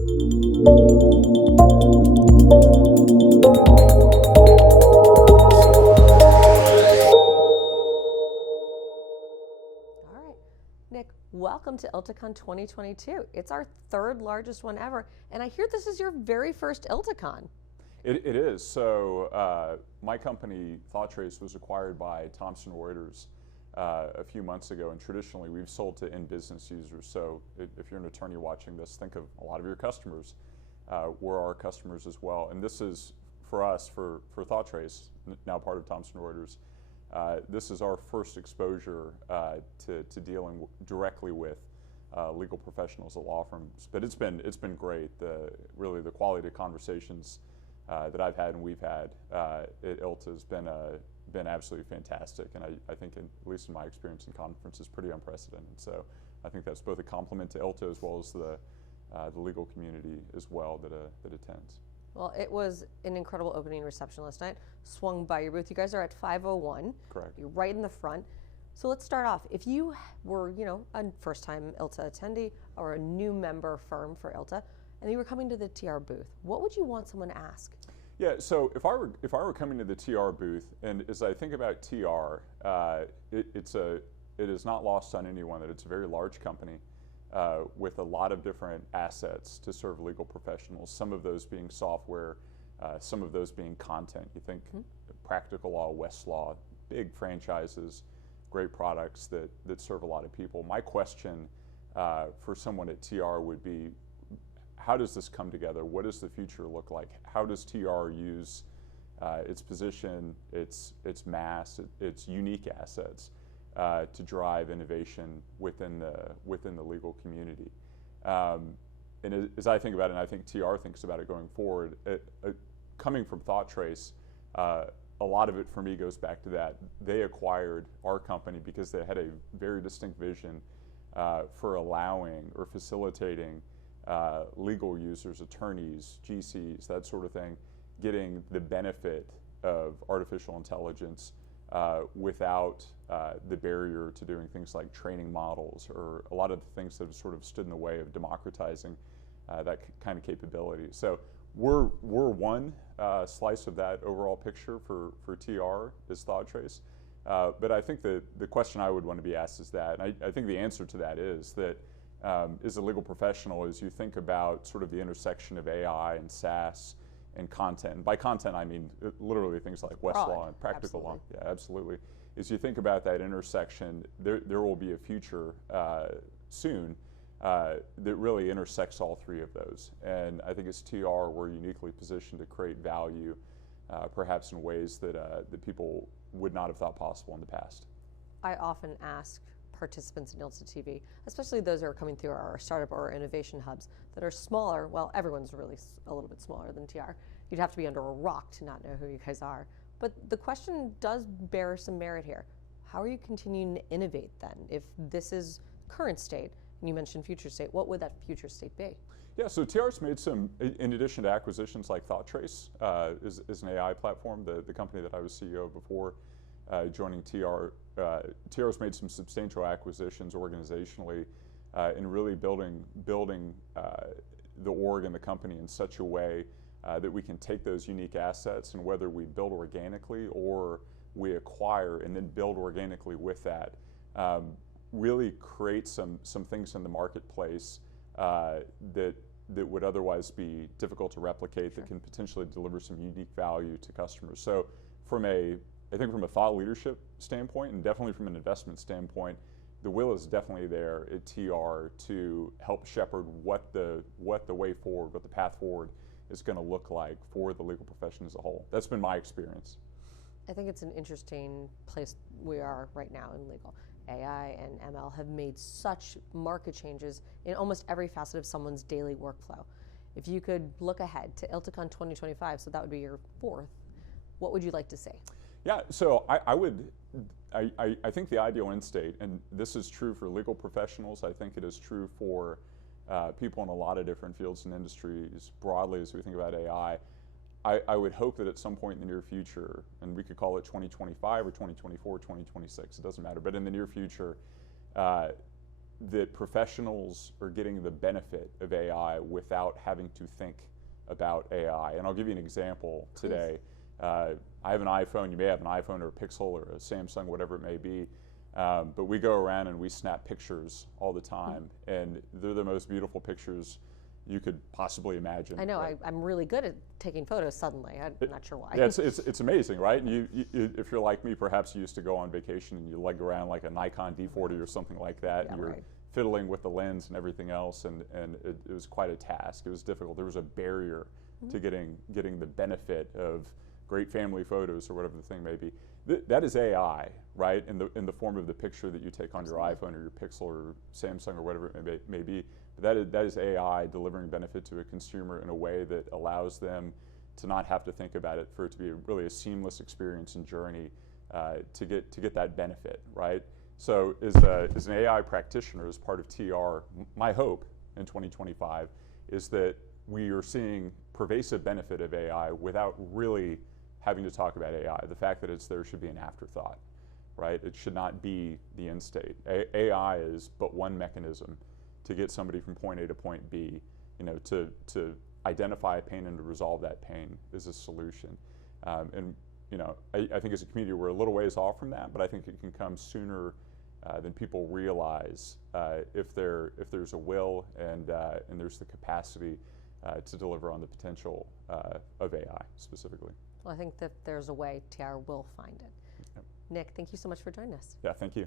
Nick, welcome to ILTACON 2022. It's our third largest one ever, and I hear this is your very first ILTACON. It is. So my company, ThoughtTrace, was acquired by Thomson Reuters a few months ago, and traditionally we've sold to end business users. So if you're an attorney watching this, think of a lot of your customers were our customers as well. And this is, for us, for ThoughtTrace, now part of Thomson Reuters, this is our first exposure to dealing directly with legal professionals at law firms. But it's been great. Really the quality of conversations that I've had and we've had at ILTA has been absolutely fantastic, and I think, at least in my experience in conferences, pretty unprecedented. So I think that's both a compliment to ILTA as well as the legal community as well that attends. Well, it was an incredible opening reception last night. Swung by your booth. You guys are at 501. Correct. You're right in the front. So let's start off. If you were, a first-time ILTA attendee or a new member firm for ILTA, and you were coming to the TR booth, what would you want someone to ask? Yeah. So if I were coming to the TR booth, and as I think about TR, it is not lost on anyone that it's a very large company. With a lot of different assets to serve legal professionals, some of those being software, some of those being content. You think Practical Law, Westlaw, big franchises, great products that serve a lot of people. My question for someone at TR would be, how does this come together? What does the future look like? How does TR use its position, its mass, its unique assets to drive innovation within the legal community? And as I think about it, and I think TR thinks about it going forward, coming from ThoughtTrace, a lot of it for me goes back to that. They acquired our company because they had a very distinct vision for allowing or facilitating legal users, attorneys, GCs, that sort of thing, getting the benefit of artificial intelligence without the barrier to doing things like training models or a lot of the things that have sort of stood in the way of democratizing that kind of capability. So we're one slice of that overall picture for TR is ThoughtTrace. But I think the question I would want to be asked is that, and I think the answer to that is that as a legal professional, as you think about sort of the intersection of AI and SaaS and content. And by content, I mean literally things like Westlaw and Practical Law. Yeah, absolutely. As you think about that intersection, there will be a future soon that really intersects all three of those. And I think as TR, we're uniquely positioned to create value, perhaps in ways that people would not have thought possible in the past. I often ask participants in ILTA TV, especially those who are coming through our startup or innovation hubs that are smaller. Well, everyone's really a little bit smaller than TR. You'd have to be under a rock to not know who you guys are. But the question does bear some merit here. How are you continuing to innovate then? If this is current state, and you mentioned future state, what would that future state be? Yeah, so TR's made some, in addition to acquisitions like ThoughtTrace, is an AI platform, the company that I was CEO of before joining TR. TR's made some substantial acquisitions organizationally in really building the org and the company in such a way that we can take those unique assets, and whether we build organically or we acquire and then build organically with that, really create some things in the marketplace that would otherwise be difficult to replicate, that can potentially deliver some unique value to customers. So I think from a thought leadership standpoint, and definitely from an investment standpoint, the will is definitely there at TR to help shepherd what the way forward, what the path forward is going to look like for the legal profession as a whole. That's been my experience. I think it's an interesting place we are right now in legal. AI and ML have made such market changes in almost every facet of someone's daily workflow. If you could look ahead to ILTACON 2025, so that would be your fourth, what would you like to say? Yeah, so I think the ideal end state, and this is true for legal professionals, I think it is true for people in a lot of different fields and industries broadly as we think about AI. I would hope that at some point in the near future, and we could call it 2025 or 2024, 2026, it doesn't matter, but in the near future, that professionals are getting the benefit of AI without having to think about AI. And I'll give you an example today. I have an iPhone, you may have an iPhone or a Pixel or a Samsung, whatever it may be, but we go around and we snap pictures all the time, and they're the most beautiful pictures you could possibly imagine. I know, right? I'm really good at taking photos suddenly. I'm not sure why. Yeah, it's amazing, right? And you, if you're like me, perhaps you used to go on vacation and you lug around like a Nikon D40 or something like that, Yeah, and you're right. fiddling with the lens and everything else, and it was quite a task. It was difficult. There was a barrier to getting the benefit of great family photos or whatever the thing may be. That is AI, right? In the form of the picture that you take on your iPhone or your Pixel or Samsung or whatever it may be. But that is AI delivering benefit to a consumer in a way that allows them to not have to think about it, for it to be really a seamless experience and journey to get that benefit, right? So as an AI practitioner, as part of TR, my hope in 2025 is that we are seeing pervasive benefit of AI without really having to talk about AI. The fact that it's there should be an afterthought, right? It should not be the end state. AI is but one mechanism to get somebody from point A to point B. To identify a pain and to resolve that pain is a solution. And I think as a community we're a little ways off from that, but I think it can come sooner than people realize if there's a will and there's the capacity to deliver on the potential of AI specifically. Well, I think that there's a way, TR will find it. Yep. Nick, thank you so much for joining us. Yeah, thank you.